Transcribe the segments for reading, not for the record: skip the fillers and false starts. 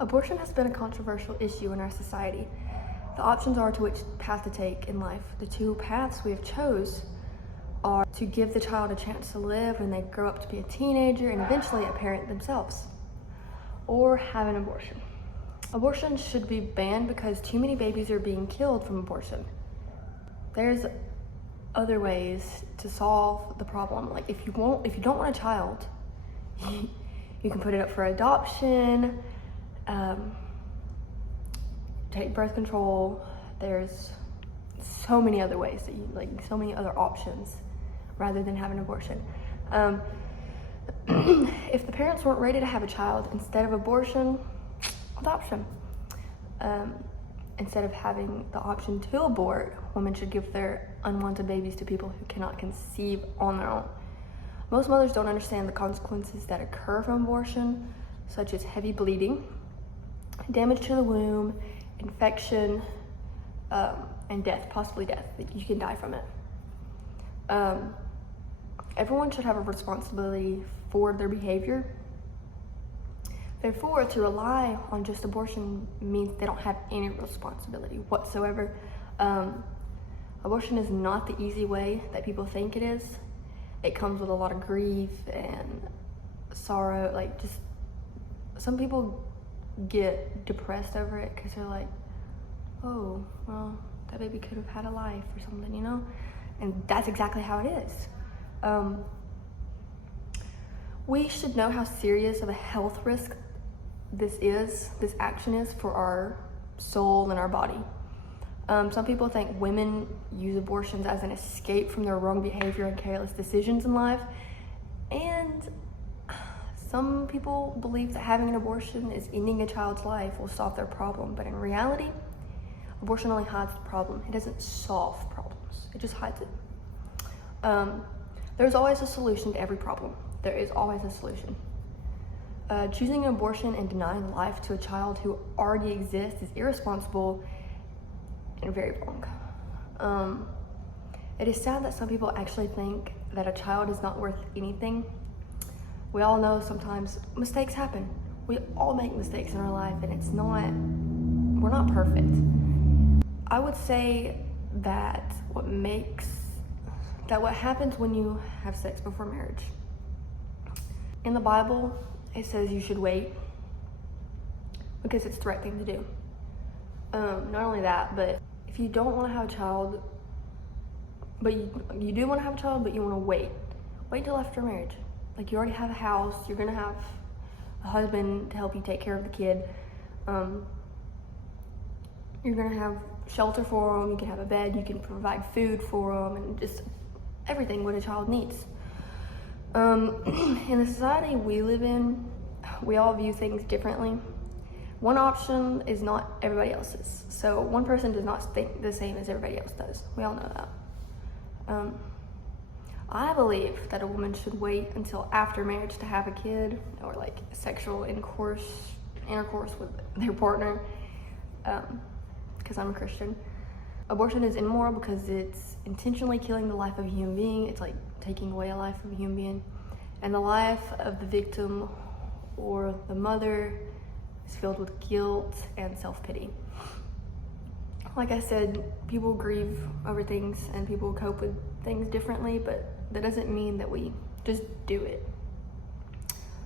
Abortion has been a controversial issue in our society. The options are to which path to take in life. The two paths we have chose are to give the child a chance to live when they grow up to be a teenager and eventually a parent themselves, or have an abortion. Abortion should be banned because too many babies are being killed from abortion. There's other ways to solve the problem. Like if you don't want a child, you can put it up for adoption, take birth control. There's so many other ways that so many other options rather than have an abortion. If the parents weren't ready to have a child, instead of abortion, adoption. Instead of having the option to abort, women should give their unwanted babies to people who cannot conceive on their own. Most mothers don't understand the consequences that occur from abortion, such as heavy bleeding, damage to the womb, infection, and death, possibly death. You can die from it. Everyone should have a responsibility for their behavior. Therefore, to rely on just abortion means they don't have any responsibility whatsoever. Abortion is not the easy way that people think it is. It comes with a lot of grief and sorrow. Just some people get depressed over it because they're like, oh, well, that baby could have had a life or something, you know? And that's exactly how it is. We should know how serious of a health risk this action is for our soul and our body. Some people think women use abortions as an escape from their wrong behavior and careless decisions in life. And some people believe that having an abortion is ending a child's life will solve their problem. But in reality, abortion only hides the problem. It doesn't solve problems. It just hides it. There's always a solution to every problem. There is always a solution. Choosing an abortion and denying life to a child who already exists is irresponsible and very wrong. It is sad that some people actually think that a child is not worth anything. We all know sometimes mistakes happen. We all make mistakes in our life, and we're not perfect. I would say that what happens when you have sex before marriage. In the Bible, it says you should wait because it's the right thing to do. Not only that, but if you don't want to have a child, but you do want to have a child, but you want to wait till after marriage. Like, you already have a house, you're gonna have a husband to help you take care of the kid. You're gonna have shelter for them, you can have a bed, you can provide food for them, and just everything what a child needs. In the society we live in, we all view things differently. One option is not everybody else's. So one person does not think the same as everybody else does. We all know that. I believe that a woman should wait until after marriage to have a kid, or sexual intercourse with their partner, because I'm a Christian. Abortion is immoral because it's intentionally killing the life of a human being. It's like taking away a life of a human being. And the life of the victim or the mother is filled with guilt and self-pity. Like I said, people grieve over things and people cope with things differently, but that doesn't mean that we just do it.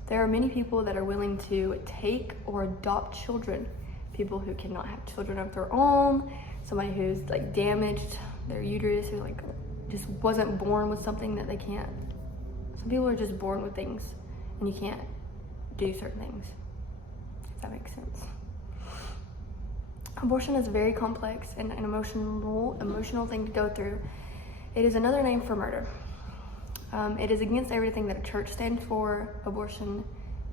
There are many people that are willing to take or adopt children, people who cannot have children of their own, somebody who's damaged their uterus, who just wasn't born with something that they can't. Some people are just born with things and you can't do certain things, if that makes sense. Abortion is very complex and an emotional thing to go through. It is another name for murder. It is against everything that a church stands for. Abortion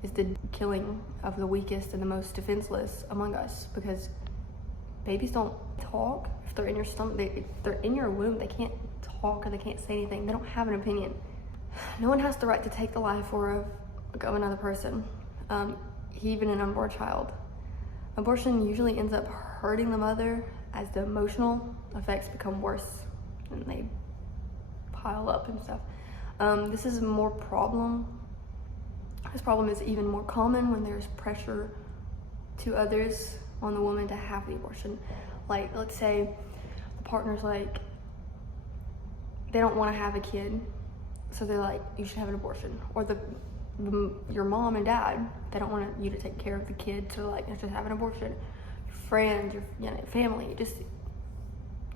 is the killing of the weakest and the most defenseless among us, because babies don't talk. If they're in your stomach, if they're in your womb, they can't talk or they can't say anything. They don't have an opinion. No one has the right to take the life of another person, even an unborn child. Abortion usually ends up hurting the mother as the emotional effects become worse and they pile up and stuff. This problem is even more common when there's pressure to others on the woman to have the abortion. Like, let's say the partner's like, they don't want to have a kid, so they're like, you should have an abortion. Or your mom and dad, they don't want you to take care of the kid, so like, let's just have an abortion. Your friends, your family, just,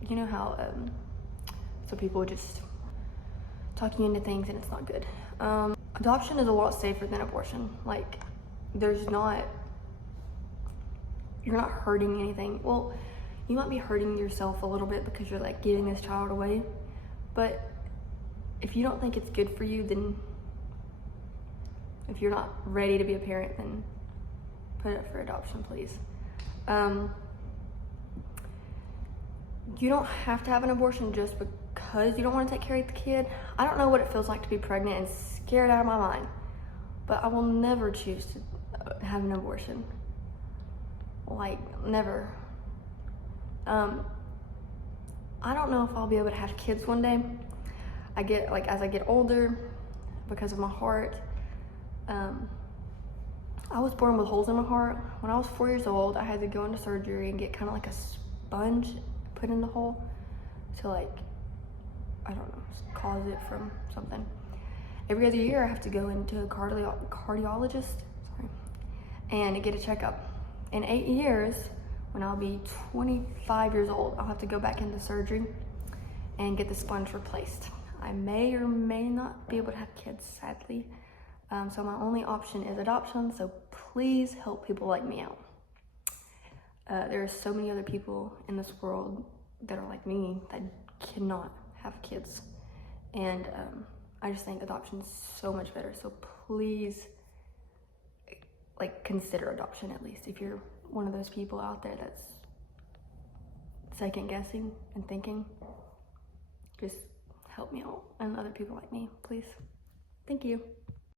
you know how so people just talk you into things and it's not good. Adoption is a lot safer than abortion. Like, you're not hurting anything. Well, you might be hurting yourself a little bit because you're like giving this child away, but if you don't think it's good for you, then if you're not ready to be a parent, then put it up for adoption, please. You don't have to have an abortion just because you don't want to take care of the kid. I don't know what it feels like to be pregnant and scared out of my mind, but I will never choose to have an abortion. Like, never. I don't know if I'll be able to have kids one day. As I get older, because of my heart, I was born with holes in my heart. When I was 4 years old, I had to go into surgery and get kind of like a sponge put in the hole to, like, I don't know, cause it from something. Every other year I have to go into a cardiologist, and get a checkup. In 8 years, when I'll be 25 years old, I'll have to go back into surgery and get the sponge replaced. I may or may not be able to have kids, sadly. So my only option is adoption, so please help people like me out. There are so many other people in this world that are like me that cannot have kids. And I just think adoption is so much better. So please, like, consider adoption at least. If you're one of those people out there that's second guessing and thinking, just help me out and other people like me, please. Thank you.